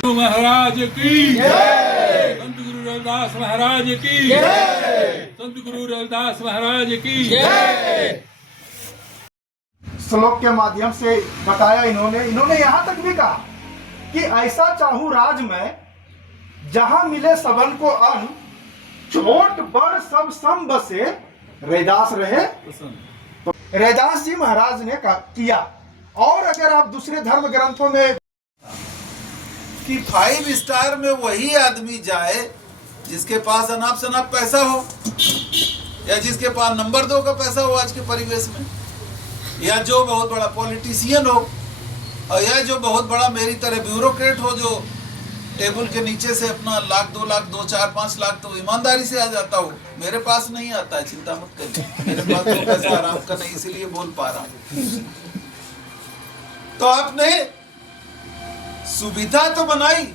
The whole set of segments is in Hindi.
गुरु महाराज की जय। संत गुरु रविदास महाराज की जय। संत गुरु रविदास महाराज की जय। श्लोक के माध्यम से बताया इन्होंने यहाँ तक भी कहा कि ऐसा चाहूं राज में जहां मिले सबन को अन्न, छोट बड़ सब सम बसे, रैदास रहे। तो रैदास जी महाराज ने किया। और अगर आप दूसरे धर्म ग्रंथों में कि 5 स्टार में वही आदमी जाए जिसके पास अनाप शनाप पैसा हो, या जिसके पास नंबर 2 का पैसा हो आज के परिवेश में, या जो बहुत बड़ा पॉलिटिशियन हो, और या जो बहुत बड़ा मेरी तरह ब्यूरोक्रेट हो जो टेबल के नीचे से अपना लाख 2 लाख 2 4 5 लाख तो ईमानदारी से आ जाता हो। मेरे पास नहीं आता है, चिंता मत करिए, मेरे पास तो पैसा आराम का नहीं, इसीलिए बोल पा रहा हूं। तो आपने सुविधा तो बनाई,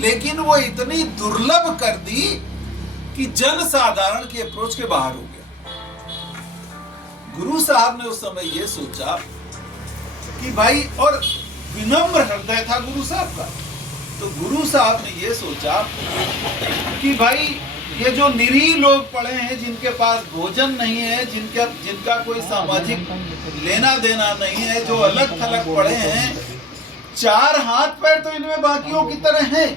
लेकिन वो इतनी दुर्लभ कर दी कि जन साधारण की अप्रोच के बाहर हो गया। गुरु साहब ने उस समय ये सोचा कि भाई, और विनम्र हृदय था गुरु साहब का, तो गुरु साहब ने ये सोचा कि भाई ये जो निरीह लोग पड़े हैं, जिनके पास भोजन नहीं है, जिनका कोई सामाजिक लेना देना नहीं है, जो अलग थलग पड़े हैं, 4 हाथ पैर तो इनमें बाकियों की तरह हैं,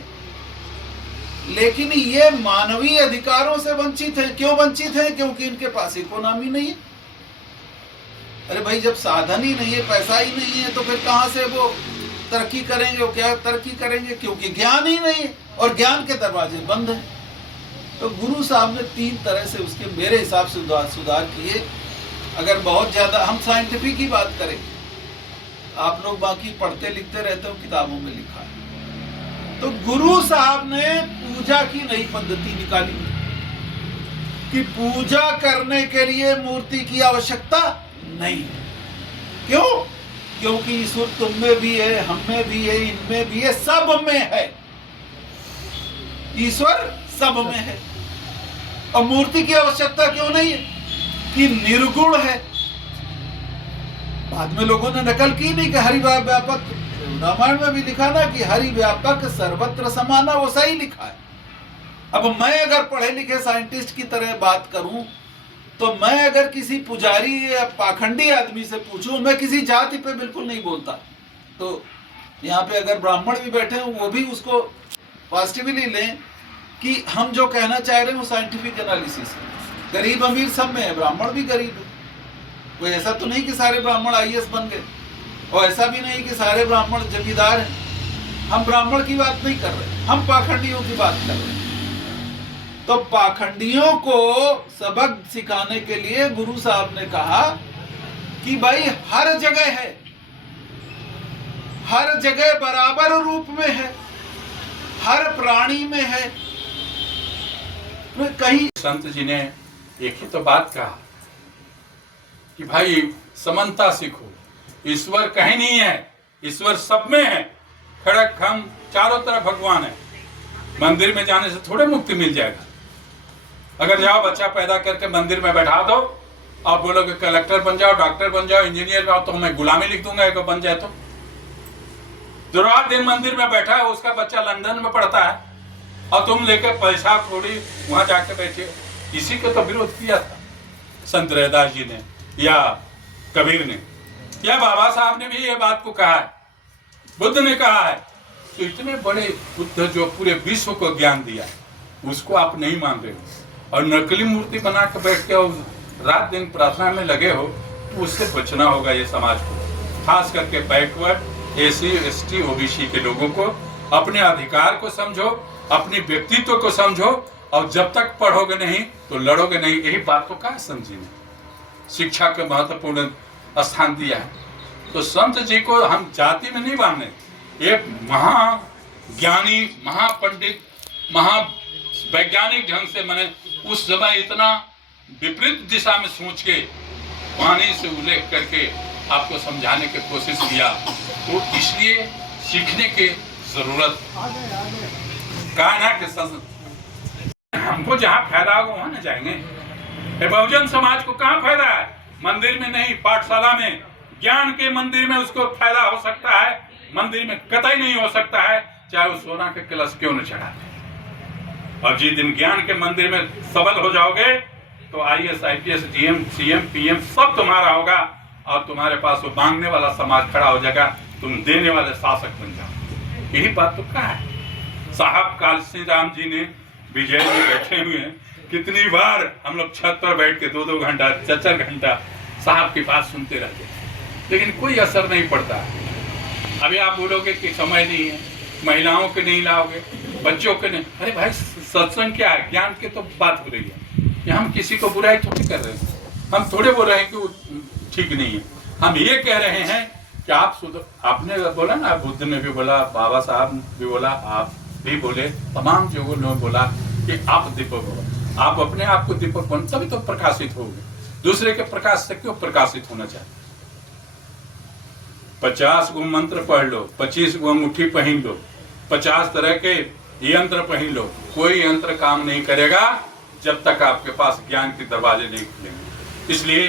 लेकिन ये मानवीय अधिकारों से वंचित हैं। क्यों वंचित हैं? क्योंकि इनके पास इकोनॉमी नहीं है। अरे भाई, जब साधन ही नहीं है, पैसा ही नहीं है, तो फिर कहां से वो तरक्की करेंगे? वो क्या तरक्की करेंगे? क्योंकि ज्ञान ही नहीं है, और ज्ञान के दरवाजे बंद हैं। तो गुरु साहब ने 3 तरह से उसके मेरे हिसाब से सुधार किए। अगर बहुत ज्यादा हम साइंटिफिक की बात करें, आप लोग बाकी पढ़ते लिखते रहते हो, किताबों में लिखा है, तो गुरु साहब ने पूजा की नई पद्धति निकाली कि पूजा करने के लिए मूर्ति की आवश्यकता नहीं। क्यों? क्योंकि ईश्वर तुम में भी है, हम में भी है, इनमें भी है, सब में है। ईश्वर सब में है, और मूर्ति की आवश्यकता क्यों नहीं है? कि निर्गुण है। बाद में लोगों ने नकल की नहीं कि हरि व्यापक, रामायण में भी लिखा ना कि हरि व्यापक सर्वत्र समाना, वो सही लिखा है। अब मैं अगर पढ़े लिखे साइंटिस्ट की तरह बात करूं, तो मैं अगर किसी पुजारी या पाखंडी आदमी से पूछूं, मैं किसी जाति पे बिल्कुल नहीं बोलता। तो यहाँ पे अगर ब्राह्मण भी बैठे हैं, वो भी उसको पॉजिटिवली लें कि हम जो कहना चाह रहे हैं वो साइंटिफिक एनालिसिस है। गरीब अमीर सब में है, ब्राह्मण भी गरीब है। कोई ऐसा तो नहीं कि सारे ब्राह्मण IAS बन गए, और ऐसा भी नहीं कि सारे ब्राह्मण जमींदार हैं। हम ब्राह्मण की बात नहीं कर रहे, हम पाखंडियों की बात कर रहे हैं। तो पाखंडियों को सबक सिखाने के लिए गुरु साहब ने कहा कि भाई हर जगह है, हर जगह बराबर रूप में है, हर प्राणी में है। कहीं संत जी ने एक ही तो बात कहा कि भाई समानता सीखो, ईश्वर कहीं नहीं है, ईश्वर सब में है। खड़क हम चारों तरफ भगवान है। मंदिर में जाने से थोड़े मुक्ति मिल जाएगा। अगर जाओ बच्चा पैदा करके मंदिर में बैठा दो, आप बोलोगे कलेक्टर बन जाओ, डॉक्टर बन जाओ, इंजीनियर बन जाओ, तो मैं गुलामी लिख दूंगा एक बन जाए तो रात दिन मंदिर में बैठा है, उसका बच्चा लंदन में पढ़ता है, और तुम लेकर पैसा थोड़ी वहां जाके बैठे। इसी को तो विरोध किया था संत रैदास जी ने, या कबीर ने, या बाबा साहब ने भी ये बात को कहा है, बुद्ध ने कहा है। तो इतने बड़े बुद्ध जो पूरे विश्व को ज्ञान दिया, उसको आप नहीं मान रहे हो, और नकली मूर्ति बना के बैठ के और रात दिन प्रार्थना में लगे हो, तो उससे बचना होगा ये समाज को। खास करके बैकवर्ड SC ST OBC के लोगों को अपने अधिकार को समझो, अपने व्यक्तित्व को समझो, और जब तक पढ़ोगे नहीं तो लड़ोगे नहीं। यही बात तो कहा समझी ने, शिक्षा को महत्वपूर्ण स्थान दिया है। तो संत जी को हम जाति में नहीं बांधे, एक महाज्ञानी, महापंडित, महावैज्ञानिक ढंग से, मैंने उस समय इतना विपरीत दिशा में सोच के वाणी से उल्लेख करके आपको समझाने की कोशिश किया। तो इसलिए सीखने की जरूरत कहा ना कि हमको जहाँ फायदा होगा वहां न जाएंगे। बहुजन समाज को कहाँ फायदा है? मंदिर में नहीं, पाठशाला में, ज्ञान के मंदिर में उसको फायदा हो सकता है, मंदिर में कतई नहीं हो सकता है। चाहे वो सोना के कलश क्यों न चढ़ाते। और जिस दिन ज्ञान के मंदिर में सबल हो जाओगे तो IAS IPS GM CM PM सब तुम्हारा होगा और तुम्हारे पास वो मांगने वाला समाज खड़ा हो जाएगा, तुम देने वाले शासक बन जाओ। यही बात तो कहा है साहब। कालसी राम जी ने विजय में बैठे हुए हैं, कितनी बार हम लोग छत पर बैठ के 2-2 घंटा 4-4 घंटा साहब की बात सुनते रहते, लेकिन कोई असर नहीं पड़ता। अभी आप बोलोगे कि समय नहीं है, महिलाओं के नहीं लाओगे, बच्चों के नहीं। अरे भाई सत्संग क्या है, ज्ञान की तो बात हो रही है। कि हम किसी को बुराई थोड़ी कर रहे हैं, हम थोड़े बोल रहे हैं कि वो ठीक नहीं है। हम ये कह रहे हैं कि आप आपने बोला ना, बुद्ध ने भी बोला, बाबा साहब भी बोला, आप भी बोले, तमाम लोगों ने बोला कि आप दीपक हो, आप अपने आप को दीपक बन तभी तो प्रकाशित होगे। दूसरे के प्रकाश से क्यों प्रकाशित होना चाहिए। 50 गो मंत्र पढ़ लो, 25 गो अंगूठी पहन लो, 50 तरह के यंत्र पहन लो, कोई यंत्र काम नहीं करेगा जब तक आपके पास ज्ञान के दरवाजे नहीं खुलेंगे। इसलिए